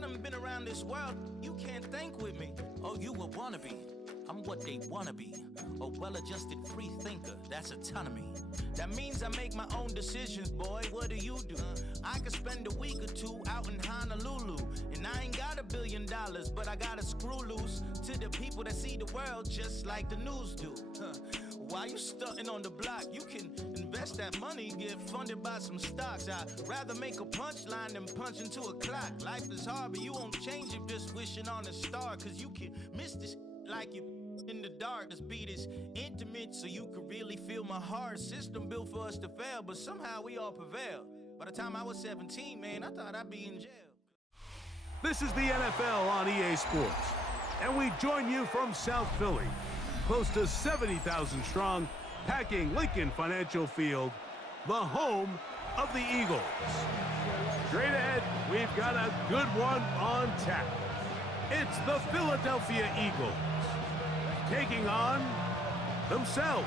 I done been around this world, you can't think with me. Oh, you a wannabe. I'm what they wanna be. A well-adjusted free thinker, that's autonomy. That means I make my own decisions, boy, what do you do? I could spend a week or two out in Honolulu, and I ain't got $1 billion, but I got a screw loose to the people that see the world just like the news do. While you stunting on the block, you can invest that money, get funded by some stocks. I'd rather make a punchline than punch into a clock. Life is hard, but you won't change it just wishing on a star, cause you can miss this like you in the dark. This beat is intimate, so you can really feel my heart. System built for us to fail, but somehow we all prevail. By the time I was 17, man, I thought I'd be in jail. This is the NFL on EA Sports, and we join you from South Philly, close to 70,000 strong, packing Lincoln Financial Field, the home of the Eagles. Straight ahead, we've got a good one on tap. It's the Philadelphia Eagles taking on themselves.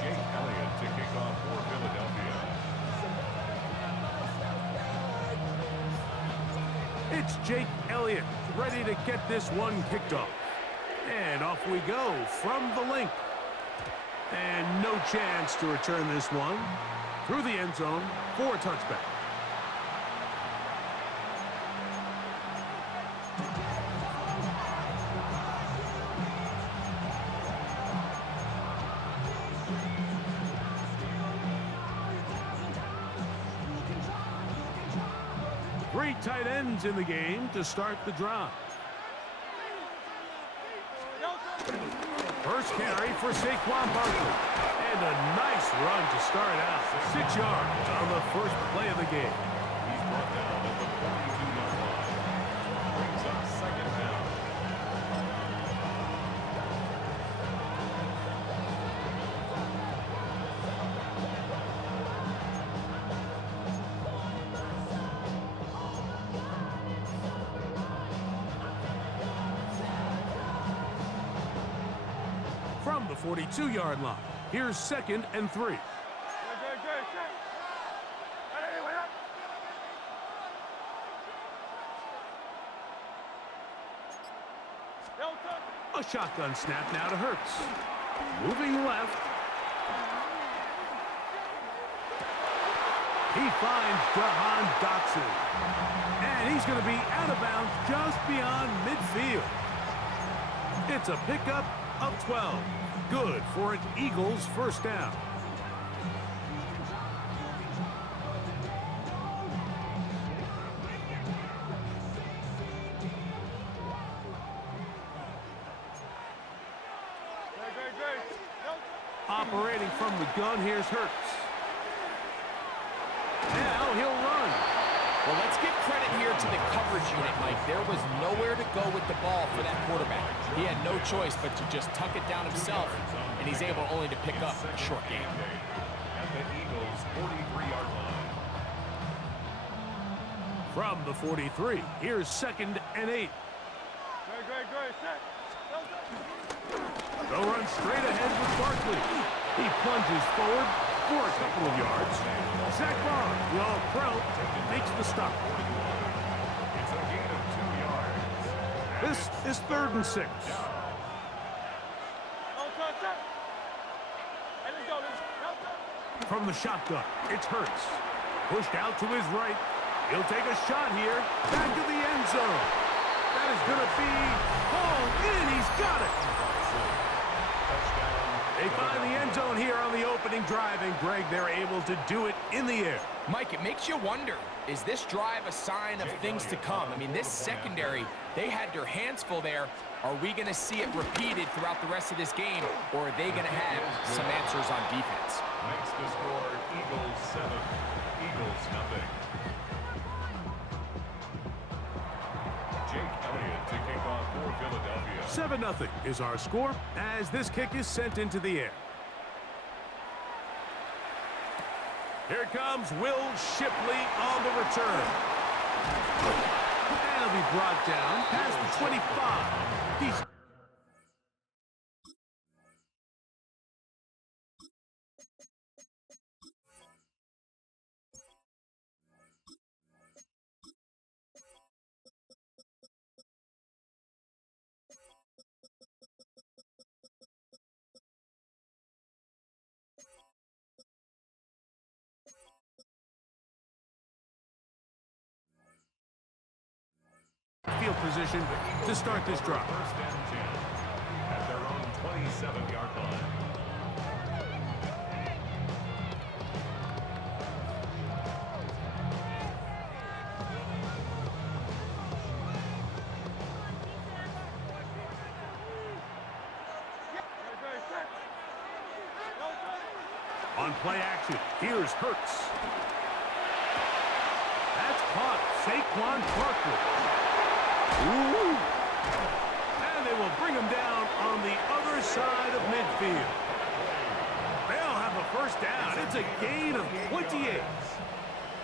Jake Elliott to kick off for Philadelphia. It's Jake Elliott ready to get this one kicked off. And off we go from the link. And no chance to return this one through the end zone for a touchback. Three tight ends in the game to start the drive. First carry for Saquon Barkley. And a nice run to start out. 6 yards on the first play of the game. He's brought down at the 42-yard line. Brings up second down. From the 42-yard line, here's 2nd and 3. A shotgun snap now to Hurts. Moving left. He finds Jahan Dotson. And he's going to be out of bounds just beyond midfield. It's a pickup of 12. Good for an Eagles first down. Operating from the gun, here's Hurts. Now he'll run. Well, let's give credit here to the coverage unit, Mike. There was nowhere to go with the ball for that quarterback. He had no choice but to just tuck it down himself, and he's able only to pick up a short gain. At the Eagles' 43-yard line. From the 43, here's 2nd and 8. They'll run straight ahead with Barkley. He plunges forward for a couple of yards. Zach Bond, the All-Pro, makes the stop. It's a gain of 2 yards. This is 3rd and 6. From the shotgun, it's Hurts. Pushed out to his right. He'll take a shot here. Back to the end zone. That is going to be hauled in. He's got it. They find the end zone here on the opening drive, and Greg, they're able to do it in the air. Mike, it makes you wonder, is this drive a sign of things to come? I mean, this secondary, they had their hands full there. Are we going to see it repeated throughout the rest of this game, or are they going to have some answers on defense? Makes the score Eagles 7, Eagles nothing. Jake Elliott to kick off for Philadelphia. 7-0 is our score as this kick is sent into the air. Here comes Will Shipley on the return. And he'll be brought down past the 25. He's field position to start this drive. First and 10 at their own 27-yard line. On play action, here's Hurts. That's caught. Saquon Barkley. Ooh. And they will bring him down on the other side of midfield. They'll have a first down. It's a gain of 28.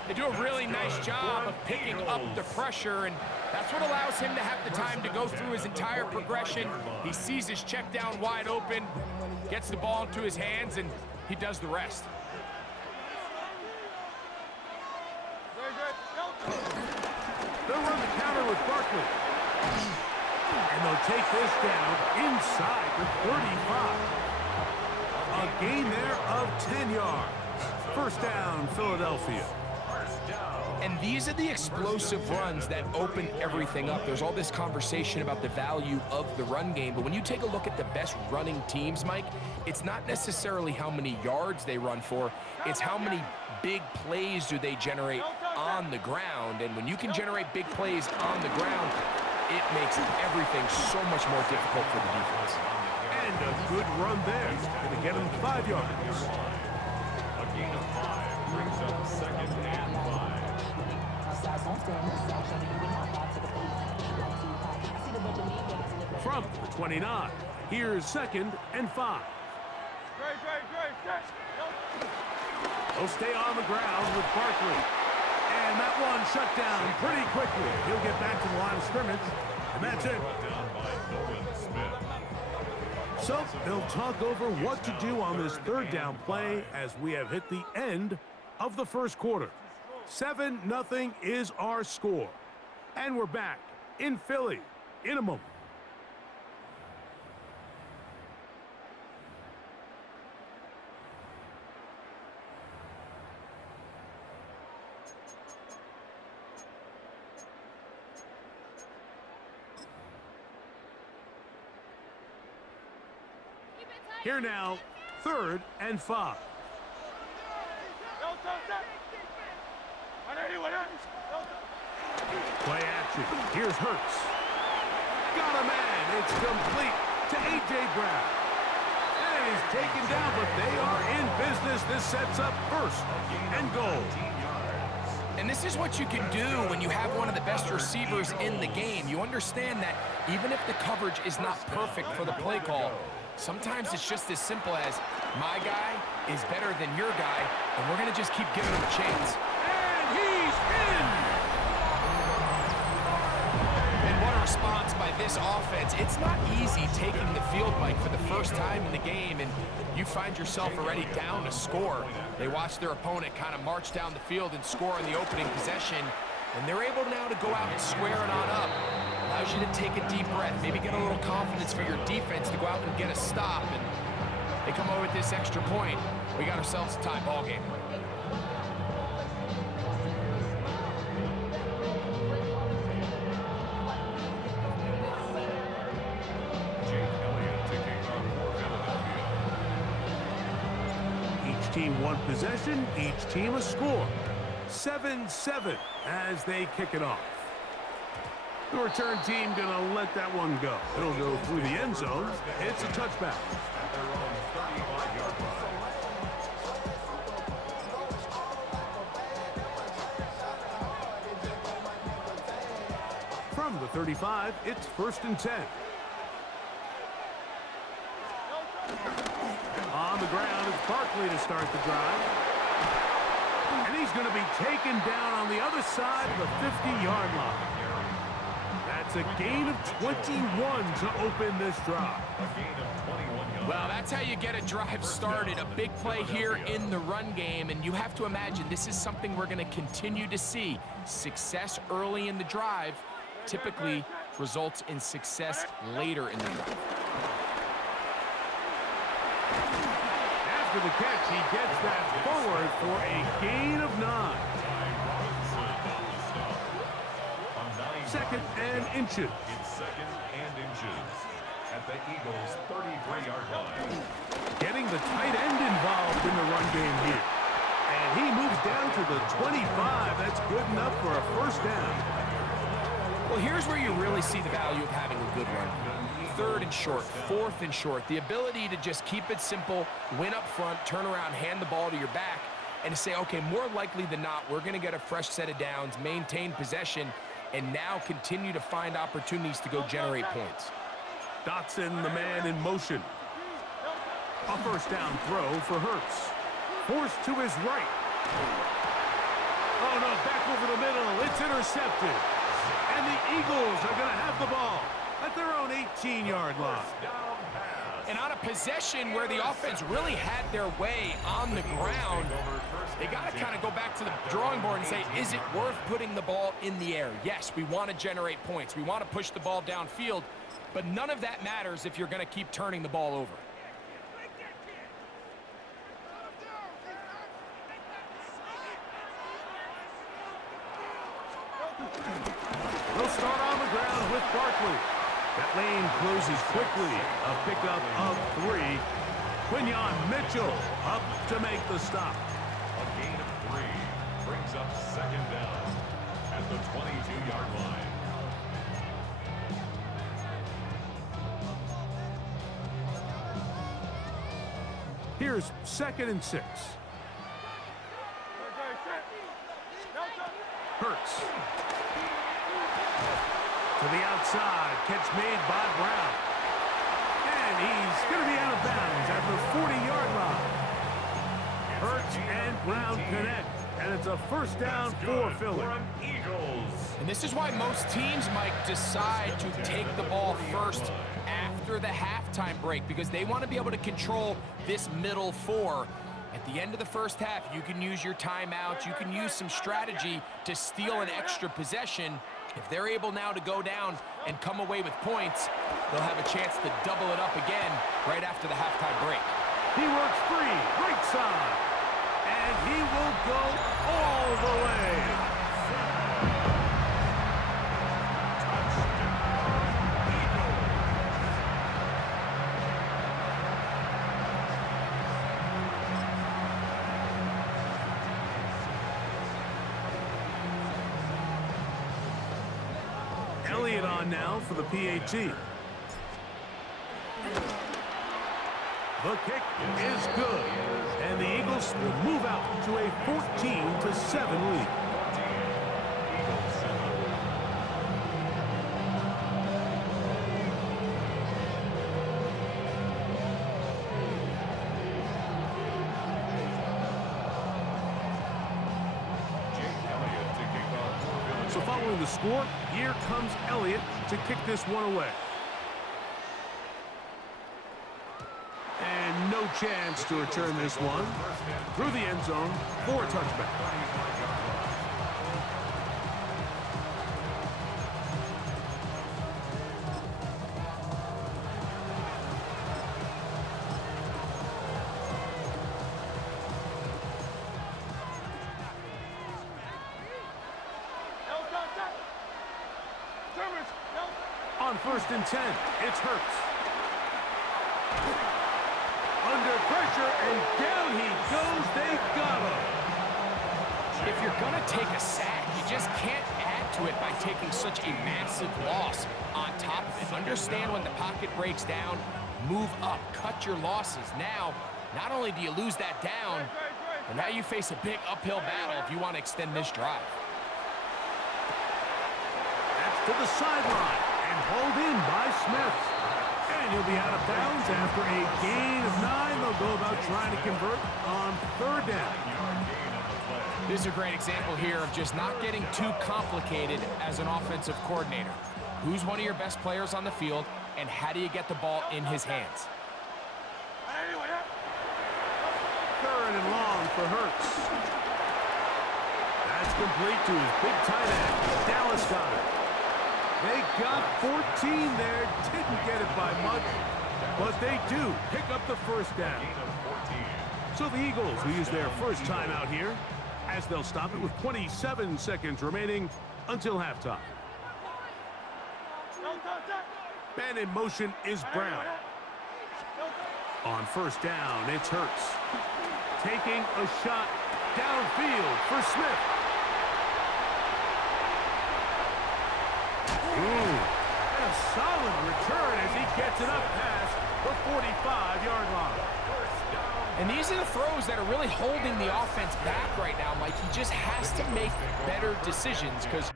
They do a really nice job of picking up the pressure, and that's what allows him to have the time to go through his entire progression. He sees his check down wide open, gets the ball into his hands, and he does the rest. They'll run the counter with Barkley. And they'll take this down inside the 35. A gain there of 10 yards. First down, Philadelphia. And these are the explosive runs that open everything up. There's all this conversation about the value of the run game, but when you take a look at the best running teams, Mike, it's not necessarily how many yards they run for, it's how many big plays do they generate on the ground. And when you can generate big plays on the ground, it makes everything so much more difficult for the defense. And a good run there. Going to get him 5 yards. A gain of 5 brings up second and 5. From the 29, here's second and 5. They'll stay on the ground with Barkley. And that one shut down pretty quickly. He'll get back to the line of scrimmage, and that's it. Brought down by Nolan Smith. So they'll talk over what to do on this third down play as we have hit the end of the first quarter. 7-0 is our score. And we're back in Philly in a moment. Here now, 3rd and 5. Play action. Here's Hurts. Got a man. It's complete to A.J. Brown. And he's taken down, but they are in business. This sets up 1st and goal. And this is what you can do when you have one of the best receivers in the game. You understand that even if the coverage is not perfect for the play call, sometimes it's just as simple as my guy is better than your guy, and we're going to just keep giving him a chance. And he's in! And what a response by this offense. It's not easy taking the field, Mike, for the first time in the game, and you find yourself already down a score. They watch their opponent kind of march down the field and score in the opening possession, and they're able now to go out and square it on up. Allows you to take a deep breath, maybe get a little confidence for your defense to go out and get a stop, and they come over with this extra point. We got ourselves a tie ball game. Each team one possession, each team a score. 7-7 as they kick it off. The return team gonna let that one go. It'll go through the end zone. It's a touchback. At their own 35-yard line. From the 35, it's 1st and 10. On the ground, it's Barkley to start the drive. And he's going to be taken down on the other side of the 50-yard line. That's a gain of 21 to open this drive. A gain of 21 yards. Well, that's how you get a drive started. A big play here in the run game, and you have to imagine this is something we're going to continue to see. Success early in the drive typically results in success later in the drive. After the catch, he gets that forward for a gain of 9. second and inches. It's second and inches at the Eagles' 33-yard line. Getting the tight end involved in the run game here. And he moves down to the 25. That's good enough for a first down. Well, here's where you really see the value of having a good run. Third and short, fourth and short. The ability to just keep it simple, win up front, turn around, hand the ball to your back, and to say, okay, more likely than not, we're going to get a fresh set of downs, maintain possession, and now continue to find opportunities to go generate points. Dotson, the man in motion. A first down throw for Hurts. Forced to his right. Oh, no, back over the middle. It's intercepted. And the Eagles are going to have the ball at their own 18-yard line. And on a possession where the offense really had their way on the ground, they got to kind of go back to the drawing board and say, is it worth putting the ball in the air? Yes, we want to generate points. We want to push the ball downfield, but none of that matters if you're going to keep turning the ball over. They'll start on the ground with Barkley. That lane closes quickly. A pickup of 3. Quinyon Mitchell up to make the stop. A gain of 3 brings up second down at the 22-yard line. Here's second and 6. Hurts. To the outside, catch made by Brown. And he's going to be out of bounds at the 40-yard line. Hurts and Brown connect, and it's a first down for Philly. And this is why most teams might decide to take the ball first after the halftime break, because they want to be able to control this middle 4. At the end of the first half, you can use your timeouts, you can use some strategy to steal an extra possession. If they're able now to go down and come away with points, they'll have a chance to double it up again right after the halftime break. He works free, right side, and he will go all the way. Elliott on now for the PAT. The kick is good, and the Eagles will move out to a 14-7 lead. So following the score, here comes Elliott to kick this one away. And no chance to return this one through the end zone for a touchback. On 1st and 10, it's Hurts. Under pressure, and down he goes. They got him. If you're going to take a sack, you just can't add to it by taking such a massive loss on top of it. Understand when the pocket breaks down, move up, cut your losses. Now, not only do you lose that down, but now you face a big uphill battle if you want to extend this drive. That's to the sideline. And hauled in by Smith. And he'll be out of bounds after a gain of 9. They'll go about trying to convert on 3rd down. This is a great example here of just not getting too complicated as an offensive coordinator. Who's one of your best players on the field, and how do you get the ball in his hands? 3rd and long for Hurts. That's complete to his big tight end. Dallas got it. They got 14 there, didn't get it by much, but they do pick up the first down. So the Eagles will use their first timeout here, as they'll stop it with 27 seconds remaining until halftime. And in motion is Brown. On first down, it's Hurts. Taking a shot downfield for Smith. And a solid return as he gets it up past the 45-yard line. And these are the throws that are really holding the offense back right now, Mike. He just has to make better decisions because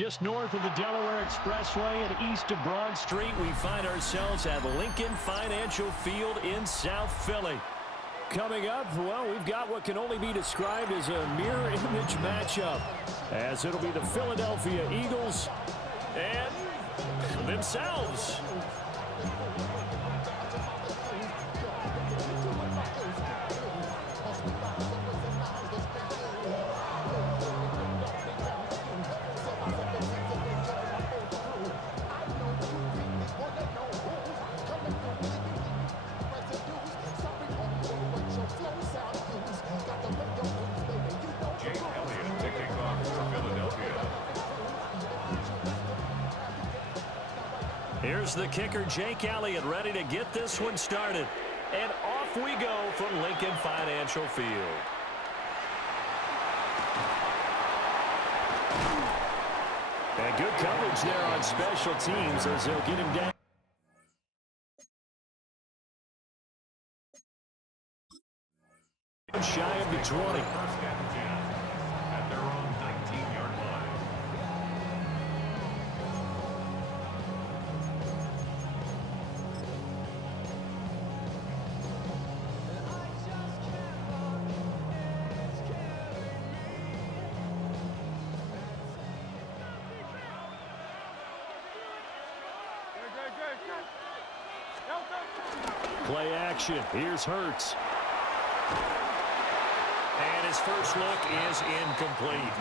just north of the Delaware Expressway and east of Broad Street. We find ourselves at Lincoln Financial Field in South Philly. Coming up, well, we've got what can only be described as a mirror image matchup, as it'll be the Philadelphia Eagles and themselves. Here's the kicker, Jake Elliott, ready to get this one started. And off we go from Lincoln Financial Field. And good coverage there on special teams as they'll get him down. Shy of the 20. At their own 19-yard line. Play action. Here's Hurts. And his first look is incomplete.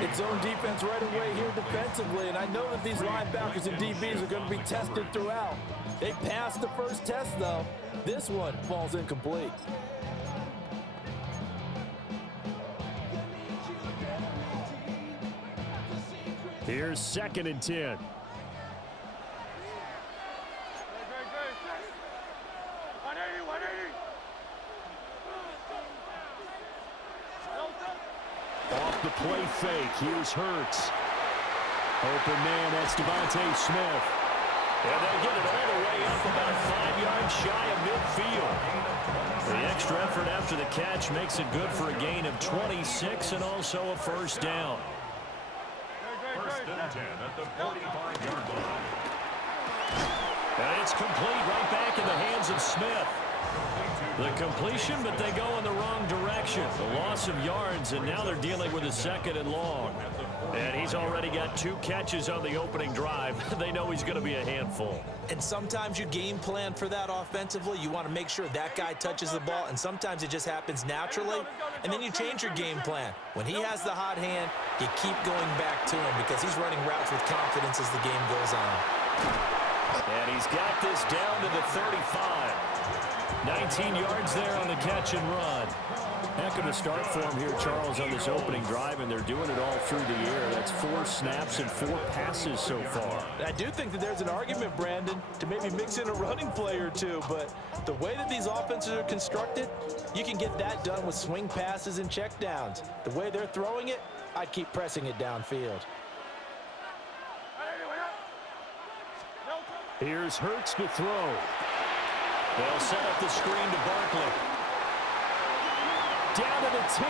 It's zone defense right away here defensively, and I know that these linebackers and DBs are going to be tested throughout. They passed the first test, though. This one falls incomplete. Here's 2nd and 10. Off the play fake, here's Hurts. Open man, that's Devontae Smith. And they get it all the way up about 5 yards shy of midfield. The extra effort after the catch makes it good for a gain of 26 and also a first down. First and 10 at the 45-yard line. And it's complete right back in the hands of Smith. The completion, but they go in the wrong direction. The loss of yards, and now they're dealing with a 2nd and long. And he's already got 2 catches on the opening drive. They know he's going to be a handful. And sometimes you game plan for that offensively. You want to make sure that guy touches the ball, and sometimes it just happens naturally. And then you change your game plan. When he has the hot hand, you keep going back to him because he's running routes with confidence as the game goes on. And he's got this down to the 35. 19 yards there on the catch and run. Heck of a start for him here, Charles, on this opening drive, and they're doing it all through the air. That's 4 snaps and 4 passes so far. I do think that there's an argument, Brandon, to maybe mix in a running play or two, but the way that these offenses are constructed, you can get that done with swing passes and checkdowns. The way they're throwing it, I'd keep pressing it downfield. Here's Hurts to throw. They'll set up the screen to Barkley. Down to the 10.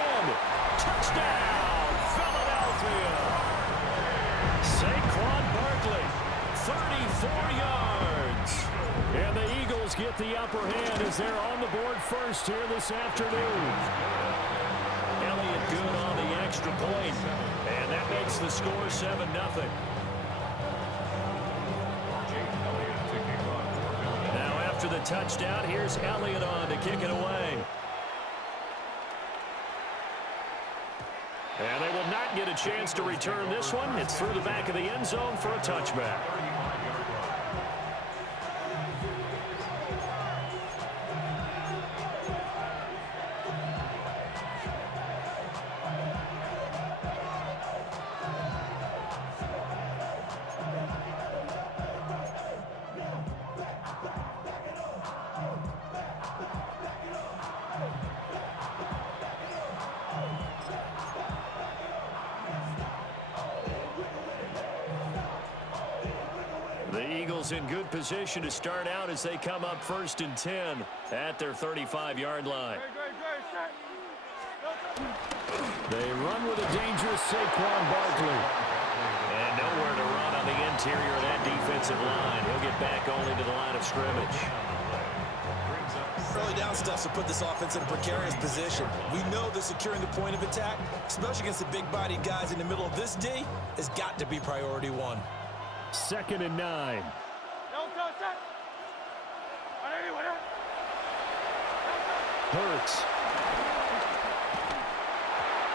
Touchdown, Philadelphia. Saquon Barkley, 34 yards. And the Eagles get the upper hand as they're on the board first here this afternoon. Elliott good on the extra point. And that makes the score 7-0. After the touchdown, here's Elliott on to kick it away. And they will not get a chance to return this one. It's through the back of the end zone for a touchback. In good position to start out as they come up 1st and 10 at their 35-yard line. They run with a dangerous Saquon Barkley. nowhere to run on the interior of that defensive line. He'll get back only to the line of scrimmage. Early down stuff will put this offense in a precarious position. We know that securing the point of attack, especially against the big-bodied guys in the middle of this D, has got to be priority one. 2nd and 9. Hurts.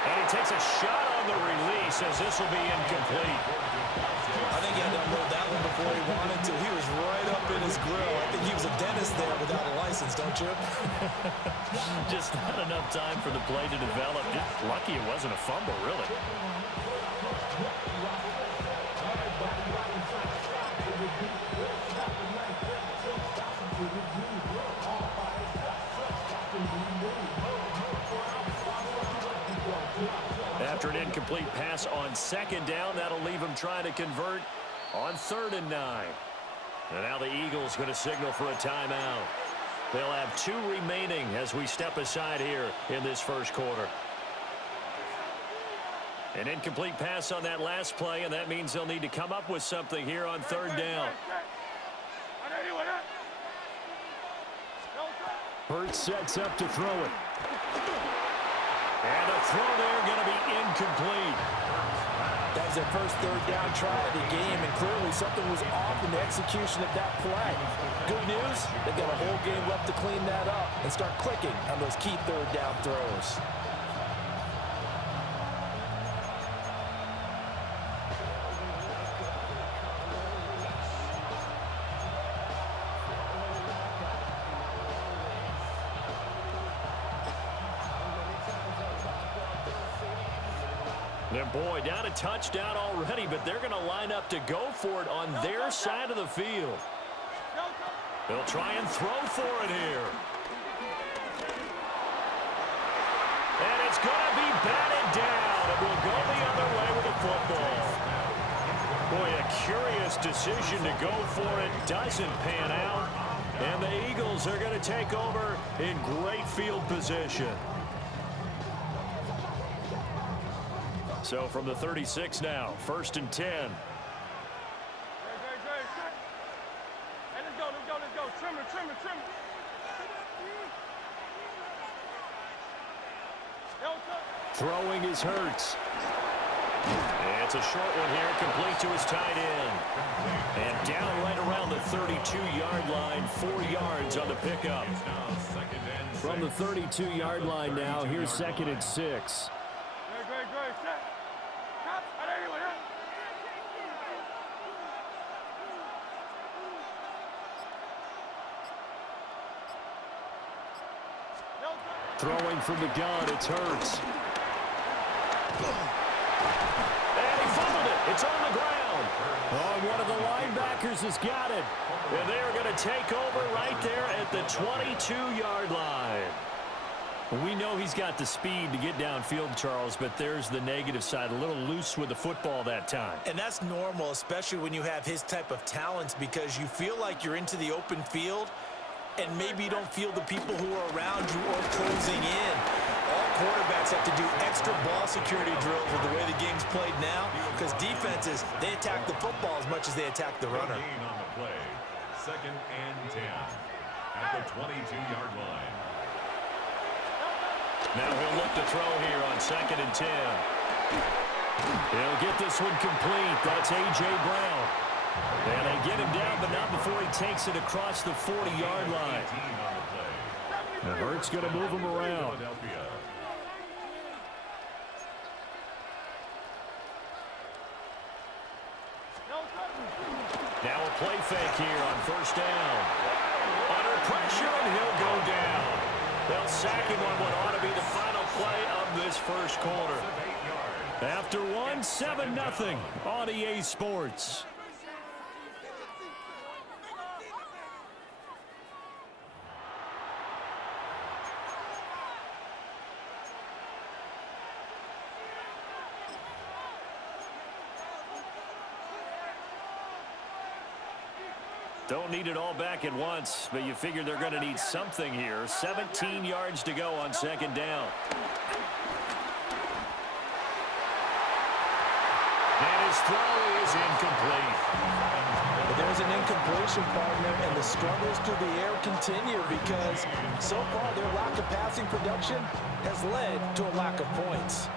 And he takes a shot on the release as this will be incomplete. I think he had to unload that one before he wanted to. He was right up in his grill. I think he was a dentist there without a license, don't you? Just not enough time for the play to develop. Just lucky it wasn't a fumble, really. After an incomplete pass on 2nd down, that'll leave him trying to convert on 3rd and 9. And now the Eagles going to signal for a timeout. They'll have 2 remaining as we step aside here in this first quarter. An incomplete pass on that last play, and that means they'll need to come up with something here on 3rd down. Hurts sets up to throw it. And the throw there going to be incomplete. That was their first 3rd down try of the game, and clearly something was off in the execution of that play. Good news, they've got a whole game left to clean that up and start clicking on those key 3rd down throws. And boy, down a touchdown already, but they're going to line up to go for it on their side of the field. They'll try and throw for it here. And it's going to be batted down. It will go the other way with the football. Boy, a curious decision to go for it. Doesn't pan out. And the Eagles are going to take over in great field position. So from the 36 now, 1st and 10. Let's go. Trim it. Throwing is Hurts. And it's a short one here, complete to his tight end. And down right around the 32-yard line, 4 yards on the pickup. From the 32-yard line now, here's 2nd and 6. Throwing from the gun, it's Hurts. And he fumbled it. It's on the ground. Oh, one of the linebackers has got it. And they are going to take over right there at the 22-yard line. We know he's got the speed to get downfield, Charles, but there's the negative side. A little loose with the football that time. And that's normal, especially when you have his type of talents, because you feel like you're into the open field, and maybe you don't feel the people who are around you or closing in. All quarterbacks have to do extra ball security drills with the way the game's played now, because defenses, they attack the football as much as they attack the runner. On the play, 2nd and 10 at the 22-yard line. Now he'll look to throw here on 2nd and 10. He'll get this one complete. That's A.J. Brown. And they get him down, but not before he takes it across the 40-yard line. And Hurts going to move him around. Now a play fake here on 1st down. Under pressure, and he'll go down. They'll sack him on what ought to be the final play of this first quarter. After one, 7-0 on EA Sports. Don't need it all back at once, but you figure they're going to need something here. 17 yards to go on 2nd down. And his throw is incomplete. But there's an incompletion, partner, and the struggles through the air continue because so far their lack of passing production has led to a lack of points.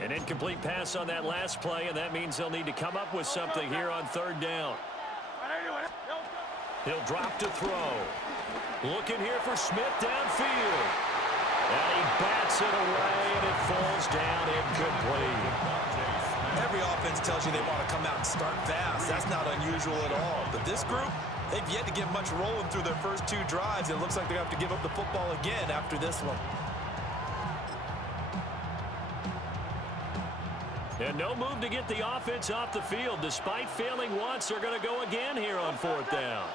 An incomplete pass on that last play, and that means they'll need to come up with something here on third down. He'll drop to throw. Looking here for Smith downfield. And he bats it away, and it falls down incomplete. Every offense tells you they want to come out and start fast. That's not unusual at all. But this group, they've yet to get much rolling through their first two drives. It looks like they're going to have to give up the football again after this one. And no move to get the offense off the field. Despite failing once, they're going to go again here on fourth down.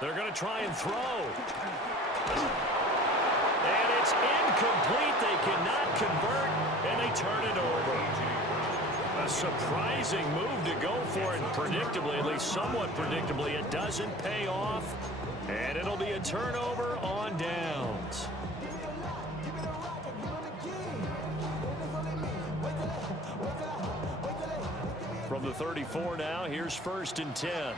They're going to try and throw. And it's incomplete. They cannot convert, and they turn it over. A surprising move to go for it. Predictably, at least somewhat predictably, it doesn't pay off. And it'll be a turnover on downs. From the 34 now, here's first and 10.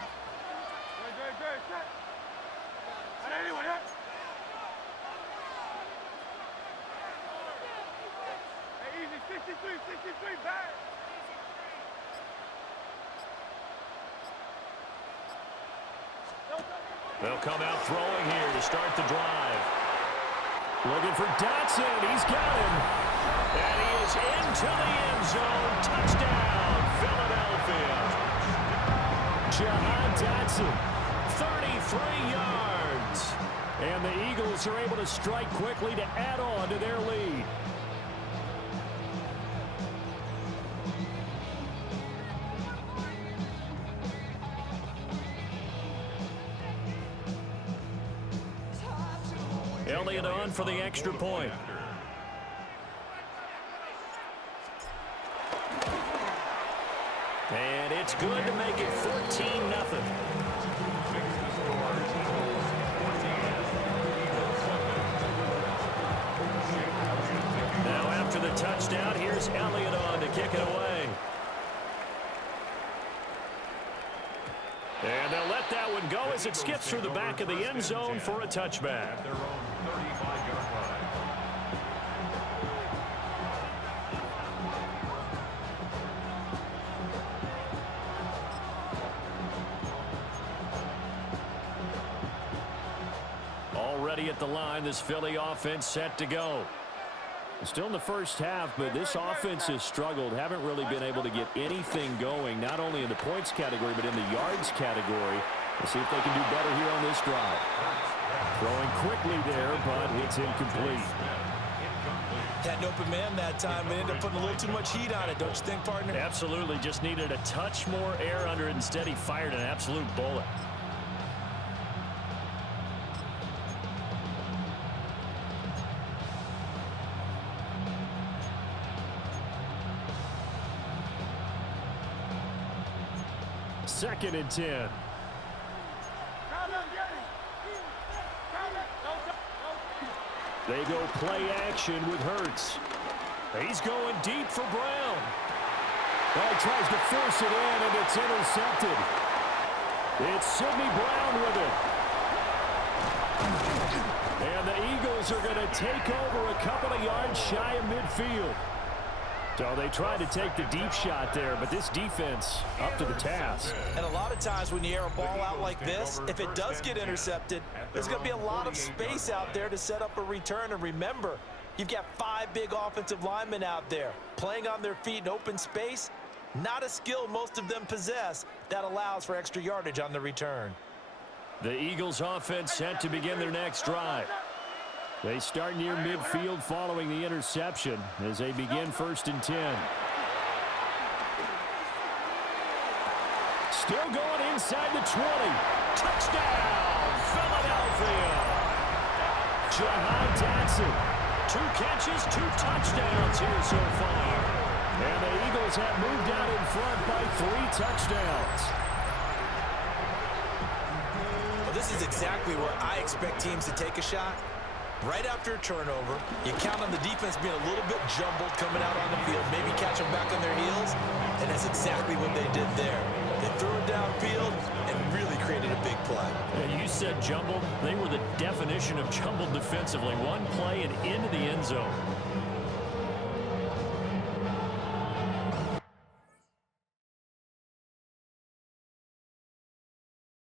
They'll come out throwing here to start the drive. Looking for Dotson. He's got him. And he is into the end zone. Touchdown, Philadelphia. Jahan Dotson, 33 yards. And the Eagles are able to strike quickly to add on to their lead. Elliott on for the extra point. And it's good to make it 14-0. Now after the touchdown, here's Elliott on to kick it away. And they'll let that one go as it skips through the back of the end zone for a touchback. Already at the line, this Philly offense set to go. Still in the first half, but this offense has struggled. Haven't really been able to get anything going, not only in the points category, but in the yards category. We'll see if they can do better here on this drive. Throwing quickly there, but it's incomplete. Had an open man that time, but ended up putting a little too much heat on it, don't you think, partner? Absolutely. Just needed a touch more air under it. Instead, he fired an absolute bullet. Second and 10. They go play action with Hurts. He's going deep for Brown. Well, he tries to force it in, and it's intercepted. It's Sidney Brown with it. And the Eagles are going to take over a couple of yards shy of midfield. So they tried to take the deep shot there, but this defense up to the task. And a lot of times when you air a ball out like this, if it does get intercepted, there's going to be a lot of space out there to set up a return. And remember, you've got 5 big offensive linemen out there playing on their feet in open space. Not a skill most of them possess that allows for extra yardage on the return. The Eagles offense set to begin their next drive. They start near midfield following the interception as they begin first and 10. Still going inside the 20. Touchdown, Philadelphia. Jahan Dotson. 2 catches, 2 touchdowns here so far. And the Eagles have moved out in front by 3 touchdowns. this is exactly where I expect teams to take a shot. Right after a turnover, you count on the defense being a little bit jumbled coming out on the field, maybe catch them back on their heels, and that's exactly what they did there. They threw it downfield and really created a big play. Yeah, you said jumbled. They were the definition of jumbled defensively. One play and into the end zone.